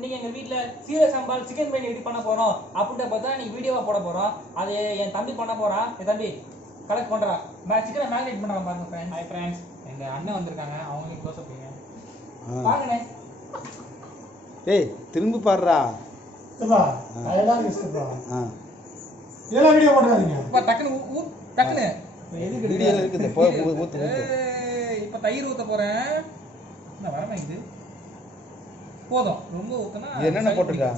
இன்னைக்கு எங்கள் வீட்டில் சீரக சம்பால் சிக்கன் பிரியாணி எப்படி பண்ண போகிறோம் அப்படின்ற பார்த்தா இன்னைக்கு வீடியோவாக போட போகிறோம். அது என் தம்பி பண்ண போகிறான். என் தம்பி கலெக்ட் பண்ணுறான். சிக்கனை மேரினேட் பண்ணுறான் பாருங்க ஃப்ரெண்ட்ஸ். ஹாய் ஃப்ரெண்ட்ஸ், எங்கள் அண்ணன் வந்திருக்காங்க. அவங்களுக்கு க்ளோஸ் அப் பாருங்கண்ணே. ஏய் திரும்பி பாடுறா. இதெல்லாம் வீடியோ போடுறாதீங்க. இப்போ டக்குன்னு எதுக்கு வீடியோல இருக்குது. ஊத்து இப்போ தயிர் ஊற்ற போகிறேன். என்ன வரமாங்குது. போதும், ரொம்ப ஊற்றினா என்னென்ன போட்டிருக்கா?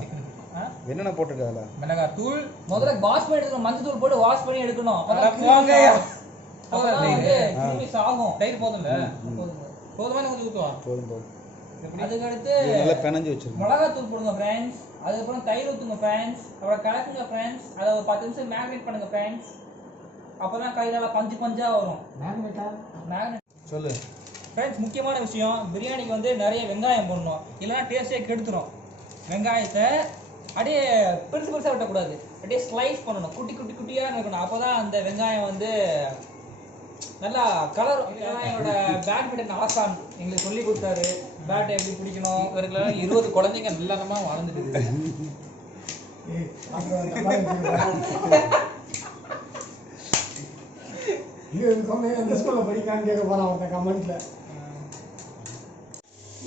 என்னென்ன போட்டிருக்கா? அதில் மிளகாய் தூள், முதல்ல வாஷ் பண்ணி எடுக்கணும். மஞ்சள் தூள் போட்டு வாஷ் பண்ணி எடுக்கணும். ஆகும். தயிர் போதும்ல, போதுமான கொஞ்சம் ஊற்றுவோம். போதும். அதுக்கு அடுத்து நல்லா பிணைஞ்சு வச்சிருக்கோம். மிளகாய் தூள் போடுங்க ஃப்ரெண்ட்ஸ். அதுக்கப்புறம் தயிர் ஊற்றுங்க ஃப்ரெண்ட்ஸ். அப்புறம் கலக்குங்க ஃப்ரெண்ட்ஸ். அதை ஒரு 10 நிமிஷம் மேரினேட் பண்ணுங்க ஃப்ரெண்ட்ஸ். அப்போதான் கையில பஞ்சா வரும். மேரினேட் சொல்லு ஃப்ரெண்ட்ஸ். முக்கியமான விஷயம், பிரியாணிக்கு வந்து நிறைய வெங்காயம் போடணும், இல்லைன்னா டேஸ்டே கெடுத்துரும். வெங்காயத்தை அப்படியே பெருசாக வெட்டக்கூடாது, அப்படியே ஸ்லைஸ் பண்ணணும். குட்டியாக இருக்கணும். அப்போ தான் அந்த வெங்காயம் வந்து நல்லா கலர். என்னோட பேட்மிண்டன் ஆசான் எங்களுக்கு சொல்லி கொடுத்தாரு பேட்டை எப்படி பிடிக்கணும். இவருக்கெல்லாம் 20 குழந்தைங்க நல்லமா வளர்ந்துடுது.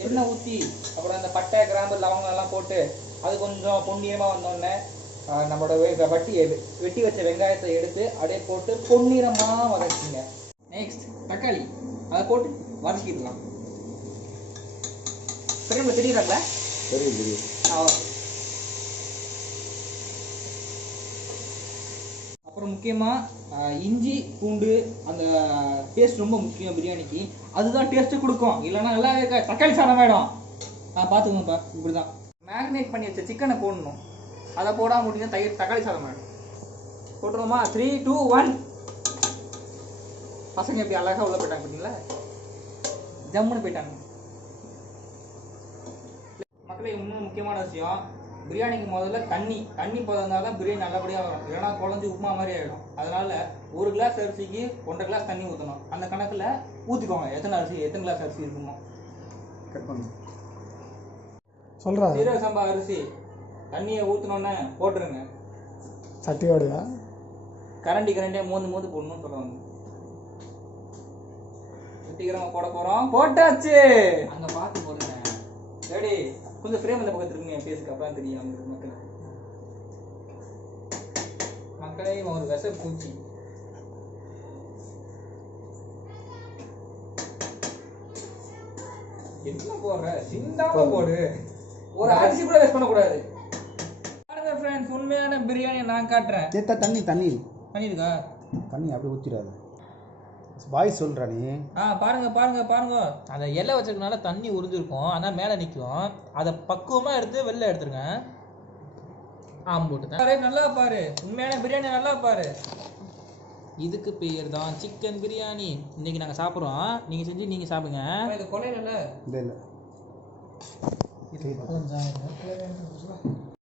எண்ணெய் ஊற்றி அப்புறம் அந்த பட்டை கிராம்பு லவங்கம் எல்லாம் போட்டு அது கொஞ்சம் பொன்னிறமாக வந்தோடனே நம்மளோட வெட்டி வச்ச வெங்காயத்தை எடுத்து அப்படியே போட்டு பொன்னிறமாக வதக்கிங்க. நெக்ஸ்ட் தக்காளி அதை போட்டு வதக்கிடலாம். தெரியும் தெரியுறாங்களா? தெரியும். அப்புறம் முக்கியமாக இஞ்சி பூண்டு அந்த டேஸ்ட் ரொம்ப முக்கியம் பிரியாணிக்கு. அதுதான் டேஸ்ட்டு கொடுக்கும். இல்லைன்னா நல்லா இருக்க தக்காளி சாதம் ஆகிடும். பார்த்துக்கோங்கப்பா. இப்படி தான் மேரினேட் பண்ணி வச்ச சிக்கனை போடணும். அதை போடாமல் முடிஞ்சா தக்காளி சாதம் ஆகிடும். போட்டுருவோமா? 3, 2, 1. பசங்க எப்படி அழகாக உள்ள போயிட்டாங்க பார்த்தீங்களா? ஜம்முன்னு போயிட்டாங்க. மக்களே, இன்னும் முக்கியமான விஷயம், பிரியாணிக்கு முதல்ல தண்ணி போதனால தான் பிரியாணி நல்லபடியாக வரும். இல்லைனா குழஞ்சி உப்புமா மாதிரி ஆகிடும். அதனால 1 கிளாஸ் அரிசிக்கு 1.5 கிளாஸ் தண்ணி ஊற்றணும். அந்த கணக்கில் ஊற்றிக்கோங்க. எத்தனை கிளாஸ் அரிசி இருக்குமோ கட் பண்ணணும். சொல்கிறா சீரக சம்பா அரிசி தண்ணியை ஊற்றினோன்னே போட்டுருங்க. சட்டியோடையா கரண்டியாக மூந்து போடணும்னு சொல்லுவாங்க. சீக்கிரமாக போட போகிறோம். போட்டாச்சு. அங்கே பார்த்து போடுங்க. ரெடி. கொஞ்சம் ஃப்ரேம் அந்த பக்கத்து இருக்குங்க. என் பேசுக்கு அப்புறம் தெரியும் அவங்களுக்கு. மக்களே ஒரு விச பூச்சி. என்ன போடுற? சிந்தாம போடு. ஒரு அரிசி கூட வேஸ்ட் பண்ணக்கூடாது. பாருங்க ஃப்ரெண்ட்ஸ், உண்மையான பிரியாணி நான் காட்டுறேன். தண்ணி இருக்கா? தண்ணி அப்படியே ஊற்றிடாது. பாய் சொல்கிறா நீ. பாருங்க. அந்த இலை வச்சிருக்கனால தண்ணி உறிஞ்சிருக்கும். ஆனால் மேலே நிற்கும். அதை பக்குவமாக எடுத்து வெளில எடுத்துருங்க. போட்டு நல்லா பாரு. உண்மையான பிரியாணி நல்லா பாரு. இதுக்கு பேர் தான் சிக்கன் பிரியாணி. இன்னைக்கு நாங்கள் சாப்பிட்றோம். நீங்கள் செஞ்சு நீங்கள் சாப்பிடுங்க. இது கொலையில இல்லை. இல்லை கொஞ்சம்